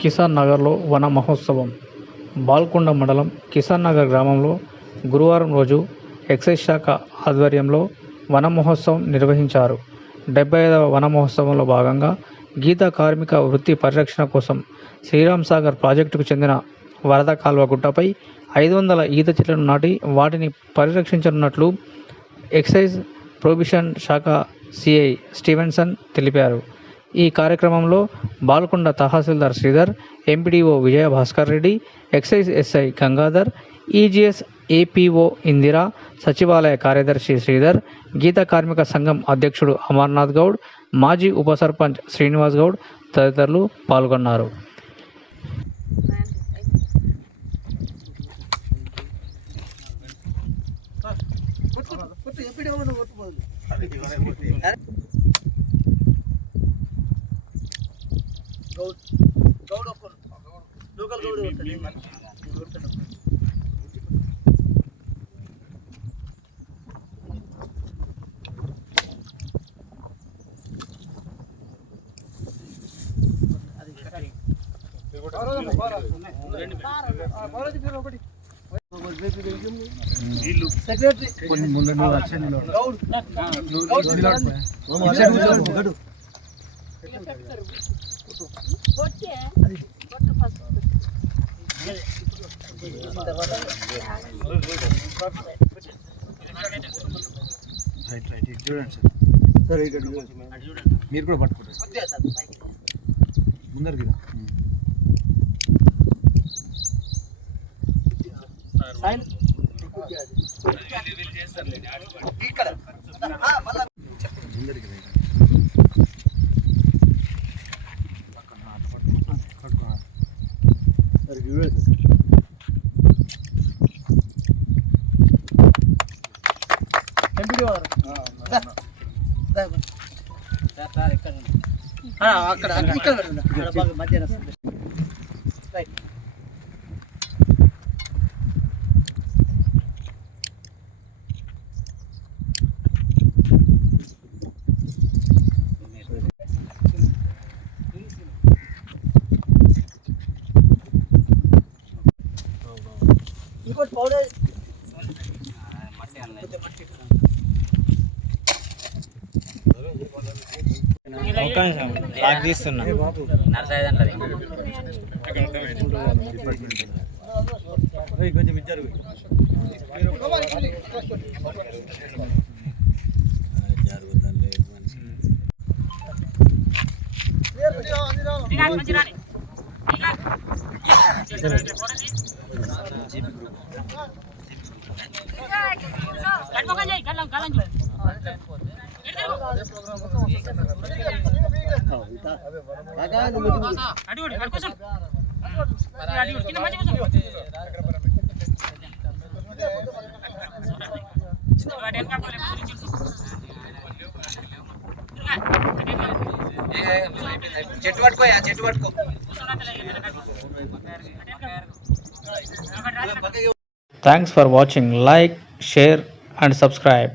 కిసాన్ నగర్లో వన మహోత్సవం. బాల్కొండ మండలం కిసాన్ నగర్ గ్రామంలో గురువారం రోజు ఎక్సైజ్ శాఖ ఆధ్వర్యంలో వన మహోత్సవం నిర్వహించారు. 75వ వన మహోత్సవంలో భాగంగా గీత కార్మిక వృత్తి పరిరక్షణ కోసం శ్రీరామ్ సాగర్ ప్రాజెక్టుకు చెందిన వరద కాల్వ గుట్టపై 500 ఈత చెట్లను నాటి వాటిని పరిరక్షించనున్నట్లు ఎక్సైజ్ ప్రొహిబిషన్ శాఖ సిఐ స్టీవెన్సన్ తెలిపారు. ఈ కార్యక్రమంలో బాల్కొండ తహసీల్దార్ Sridhar, MPDO Vijayabhaskar Reddy, excise SI Gangadhar, EGS APO Indira, సచివాలయ కార్యదర్శి శ్రీధర్, గీత కార్మిక సంఘం అధ్యక్షుడు అమర్నాథ్ గౌడ్, మాజీ ఉప సర్పంచ్ శ్రీనివాస్ గౌడ్ తదితరులు పాల్గొన్నారు. మీరు కూడా పట్టుకుంటారు ముందరికి అక్కడ మధ్యాహ్నం ఇంకోటి పౌడర్ తీస్తున్నా కొంచెం ఇచ్చారు చెట్టు పట్టుకోయా చెట్టు పట్టుకో. Thanks for watching. Like, share and subscribe.